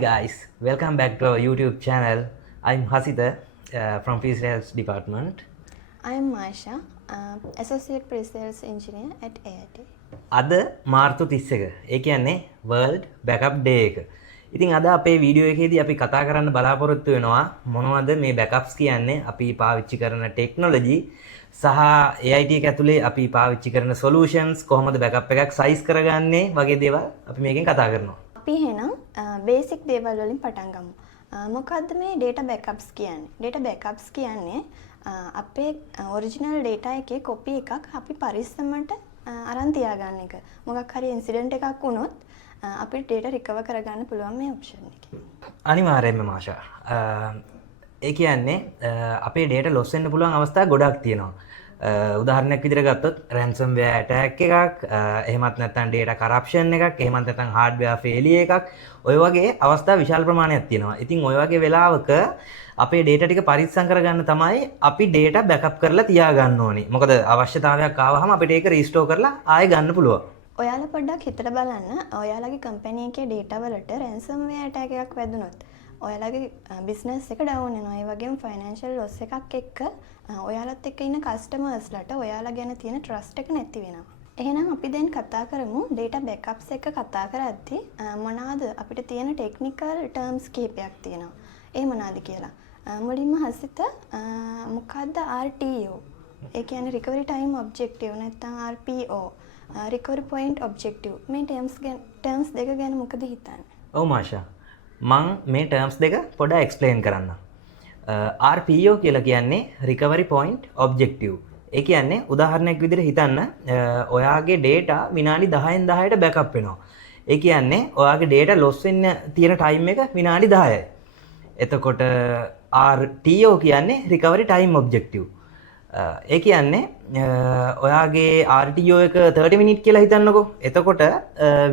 guys, welcome back to our YouTube channel. I'm Hasita from Pre-Sales Department. I am Masha, Associate Pre-Sales Engineer at AIT. අද මාර්තු 31. ඒ කියන්නේ World Backup Day එක. ඉතින් අද අපේ video එකේදී අපි කතා කරන්න බලාපොරොත්තු වෙනවා මොනවද මේ backups කියන්නේ, අපි පාවිච්චි කරන technology සහ AIT එක ඇතුලේ අපි පාවිච්චි කරන solutions, කොහොමද backup එකක් size කරගන්නේ වගේ දේවල් අපි මේකෙන් කතා කරනවා. අපි එහෙනම් බේසික් දේවල් වලින් පටන් ගමු. මොකද්ද මේ data backups කියන්නේ? Data backups කියන්නේ අපේ original data එකේ copy එකක් අපි පරිස්සමට අරන් තියාගන්න එක. මොකක් හරි ඉන්සිඩන්ට් එකක් වුණොත් අපිට data recover කරගන්න පුළුවන් මේ option එකේ. අනිවාර්යයෙන්ම මාෂා. ඒ කියන්නේ අපේ data loss වෙන්න පුළුවන් අවස්ථා ගොඩක් තියෙනවා. උදාහරණයක් විදිහට ගත්තොත් ransomware attack එකක්, එහෙමත් නැත්නම් data corruption එකක්, එහෙමත් නැත්නම් hardware failure එකක්, ඔය වගේ අවස්ථා විශාල ප්‍රමාණයක් තියෙනවා. ඉතින් ඔය වගේ වෙලාවක අපේ data ටික පරිස්සම් කරගන්න තමයි අපි data backup කරලා තියාගන්න ඕනේ. මොකද අවශ්‍යතාවයක් ආවහම අපිට ඒක restore කරලා ආයෙ ගන්න පුළුවන්. ඔයාලා පොඩ්ඩක් හිතලා බලන්න, ඔයාලගේ කම්පැනි එකේ data වලට ransomware attack එකක් වැදුනොත් ඔයාලගේ බිස්නස් එක ඩවුන් වෙනවා. ඒ වගේම ෆයිනෑන්ෂල් ලොස් එකක් එක්ක ඔයාලත් එක්ක ඉන්න කස්ටමර්ස්ලට ඔයාලා ගැන තියෙන ට්‍රස්ට් එක නැති වෙනවා. එහෙනම් අපි දැන් කතා කරමු data backups එක කතා කරද්දී මොනවාද අපිට තියෙන ටෙක්නිකල් ටර්ම්ස් කිහිපයක් තියෙනවා. ඒ මොනවාද කියලා. මුලින්ම හසිත මොකද්ද RTO? ඒ කියන්නේ recovery time objective නැත්නම් RPO, recovery point objective. මේ terms දෙක ගැන මොකද හිතන්නේ? ඔව් මාෂා. මං මේ terms දෙක පොඩ්ඩක් explain කරන්න. RPO කියලා කියන්නේ recovery point objective. ඒ කියන්නේ උදාහරණයක් විදිහට හිතන්න, ඔයාගේ data විනාඩි 10න් 10ට backup වෙනවා. ඒ කියන්නේ ඔයාගේ data loss වෙන්න තියෙන time එක විනාඩි 10යි. එතකොට RTO කියන්නේ recovery time objective. ඒ කියන්නේ ඔයාගේ RTO එක 30 minute කියලා හිතන්නකෝ. එතකොට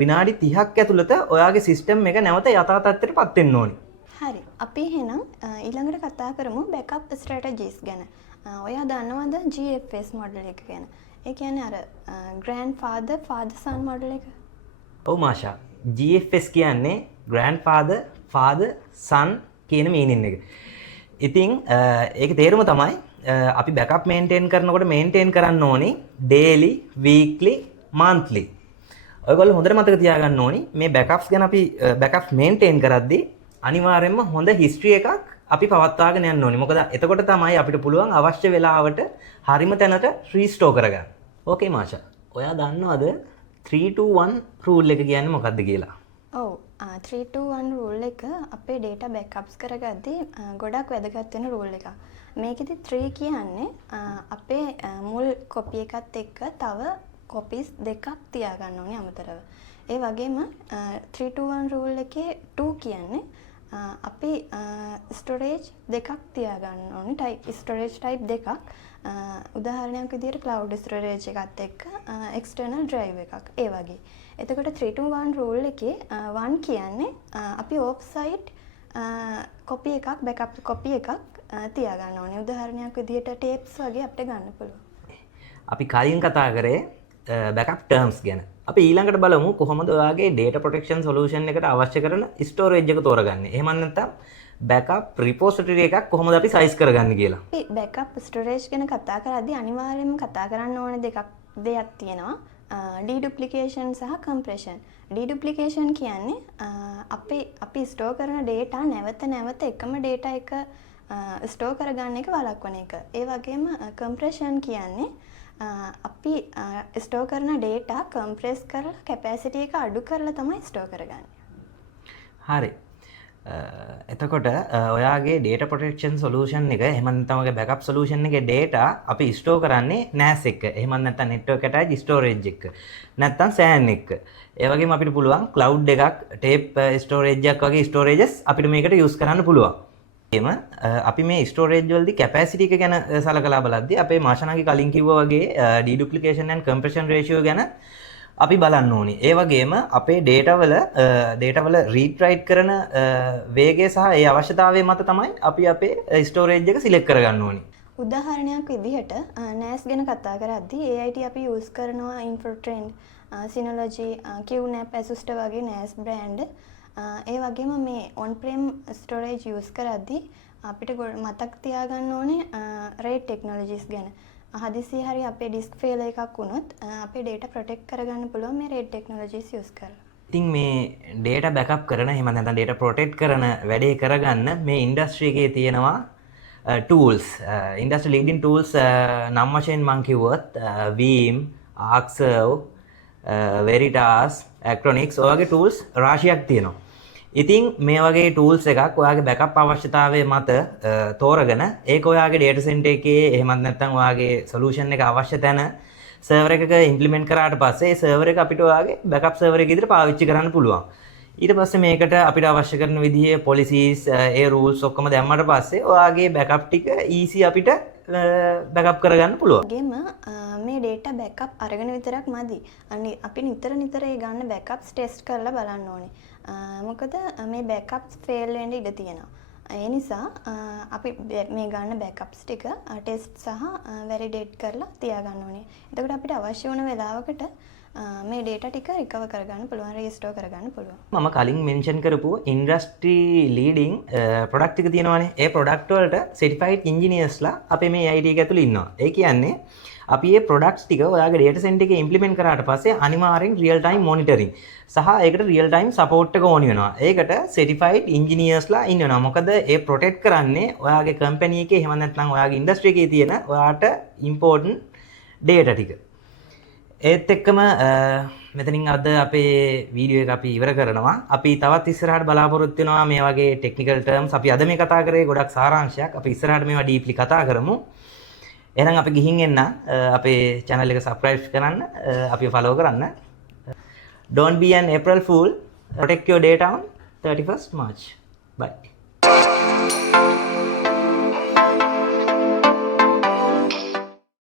විනාඩි 30ක් ඇතුළත ඔයාගේ system එක නැවත යථා තත්ත්වයටපත් වෙන්න ඕනේ. හරි. අපි එහෙනම් ඊළඟට කතා කරමු backup strategies ගැන. ඔයා දන්නවද GFS model එක ගැන? ඒ කියන්නේ අර grandfather father son model එක. ඔව් මාෂා. GFS කියන්නේ grandfather father son කියන meaning එක. ඉතින් ඒක තේරුම තමයි අපි backup maintain කරනකොට maintain කරන්න ඕනේ daily, weekly, monthly. ඔයගොල්ලෝ හොඳට මතක තියාගන්න ඕනේ මේ backups ගැන අපි backups maintain කරද්දී අනිවාර්යයෙන්ම හොඳ history එකක් අපි පවත්වාගෙන යන්න ඕනේ. මොකද එතකොට තමයි අපිට පුළුවන් අවශ්‍ය වෙලාවට හරිම තැනට restore කරගන්න. ඕකේ මාෂා. ඔයා දන්නවද 3-2-1 rule එක කියන්නේ මොකක්ද කියලා? ඔව්. 3-2-1 rule එක අපේ data backups කරගද්දී ගොඩක් වැදගත් වෙන rule එකක්. මේකෙදි 3 කියන්නේ අපේ මුල් copy එකත් එක්ක තව copies දෙකක් තියාගන්න ඕනේ අමතරව. ඒ වගේම 3-2-1 rule එකේ 2 කියන්නේ අපි storage දෙකක් තියාගන්න ඕනේ. storage type දෙකක්. උදාහරණයක් විදිහට cloud storage එකත් එක්ක external drive එකක්. ඒ වගේ. එතකොට 3-2-1 rule එකේ 1 කියන්නේ අපි off site copy එකක් backup copy එකක් තියාගන්න ඕනේ. උදාහරණයක් විදිහට tapes වගේ අපිට ගන්න පුළුවන්. අපි කලින් කතා කරේ backup terms ගැන. අපි ඊළඟට බලමු කොහොමද ඔයාගේ data protection solution එකට අවශ්‍ය කරන storage එක තෝරගන්නේ. එහෙම නැත්නම් backup repository එකක් කොහොමද අපි size කරගන්නේ කියලා. අපි backup storage ගැන කතා කරද්දී අනිවාර්යයෙන්ම කතා කරන්න ඕනේ දෙයක් තියෙනවා. deduplication සහ compression. deduplication කියන්නේ අපි store කරන data නැවත එකම data එක store කරගන්න එක වළක්වන එක. ඒ වගේම compression කියන්නේ අපි store කරන data compress කරලා capacity එක අඩු කරලා තමයි store කරගන්නේ. හරි. එතකොට ඔයාගේ data protection solution එක එහෙම නැත්නම් ඔයාගේ backup solution එකේ data අපි store කරන්නේ NAS එක. එහෙම නැත්නම් network attached storage එක. නැත්නම් SAN එක. ඒ වගේම අපිට පුළුවන් cloud එකක්, tape storage එකක් වගේ storages අපිට මේකට use කරන්න පුළුවන්. එම අපි මේ ස්ටෝරේජ් වලදී කැපැසිටි එක ගැන සලකලා බලද්දී අපේ මාෂනාගේ කලින් කිව්වා වගේ deduplication and compression ratio ගැන අපි බලන්න ඕනේ. ඒ වගේම අපේ data වල read write කරන වේගය සහ ඒ අවශ්‍යතාවය මත තමයි අපි අපේ ස්ටෝරේජ් එක සිලෙක්ට් කරගන්න ඕනේ. උදාහරණයක් විදිහට NAS ගැන කතා කරද්දී AIT අපි use කරනවා Infotrend, Synology, QNAP, Asustor වගේ NAS brand ඒ වගේම මේ on prem storage use කරද්දී අපිට මතක් තියාගන්න ඕනේ RAID technologies ගැන. හදිසියේ හරි අපේ disk fail එකක් වුණොත් අපේ data protect කරගන්න පුළුවන් මේ RAID technologies use කරලා. ඉතින් මේ data backup කරන එහෙම නැත්නම් data protect කරන වැඩේ කරගන්න මේ ඉන්ඩස්ට්‍රි එකේ තියෙනවා tools. industry leading tools නම් වශයෙන් මම කිව්වොත් Veeam, Arcserve, Veritas, Acronix ඔය වගේ tools රාශියක් තියෙනවා. ඉතින් මේ වගේ tools එකක් ඔයාගේ backup අවශ්‍යතාවය මත තෝරගෙන ඒක ඔයාගේ data center එකේ එහෙමත් නැත්නම් ඔයාගේ solution එක අවශ්‍ය තැන server එකක implement කරාට පස්සේ ඒ server එක අපිට ඔයාගේ backup server එක විදිහට පාවිච්චි කරන්න පුළුවන්. ඊට පස්සේ මේකට අපිට අවශ්‍ය කරන විදිහේ policies ඒ rules ඔක්කොම දැම්මට පස්සේ ඔයාගේ backup ටික easy අපිට backup කරගන්න පුළුවන්. වගේම මේ data backup අරගෙන විතරක් මදි. අපි නිතර ඒ ගන්න backups test කරලා බලන්න ඕනේ. මොකද මේ backups fail වෙන්න ඉඩ තියෙනවා. ඒ නිසා අපි මේ ගන්න backups ටික test සහ validate කරලා තියාගන්න ඕනේ. එතකොට අපිට අවශ්‍ය වුණ වෙලාවකට මේ data ටික recover කරගන්න පුළුවන්, restore කරගන්න පුළුවන්. මම කලින් mention කරපු industry leading product එක තියෙනවානේ. ඒ product වලට certified engineersලා අපේ මේ IT එක ඇතුළේ ඉන්නවා. ඒ කියන්නේ අපි මේ products ටික ඔයාගේ data center එකේ implement කරාට පස්සේ අනිවාර්යෙන් real time monitoring සහ ඒකට real time support එක ඕනි වෙනවා. ඒකට certified engineersලා ඉන්නවා. මොකද ඒ protect කරන්නේ ඔයාගේ company එකේ එහෙම නැත්නම් ඔයාගේ industry එකේ තියෙන ඔයාට important data ටික. ඒත් එක්කම මෙතනින් අද අපේ වීඩියෝ එක අපි ඉවර කරනවා. අපි තවත් ඉස්සරහට බලාපොරොත්තු වෙනවා මේ වගේ technical terms. අපි අද මේ කතා කරේ ගොඩක් සාරාංශයක්. අපි ඉස්සරහට මේවා deeply කතා කරමු. එහෙනම් අපි ගිහින් එන්න අපේ channel එක subscribe කරන්න, අපිව follow කරන්න. Don't be an April fool. Protect your data on 31st March. Bye.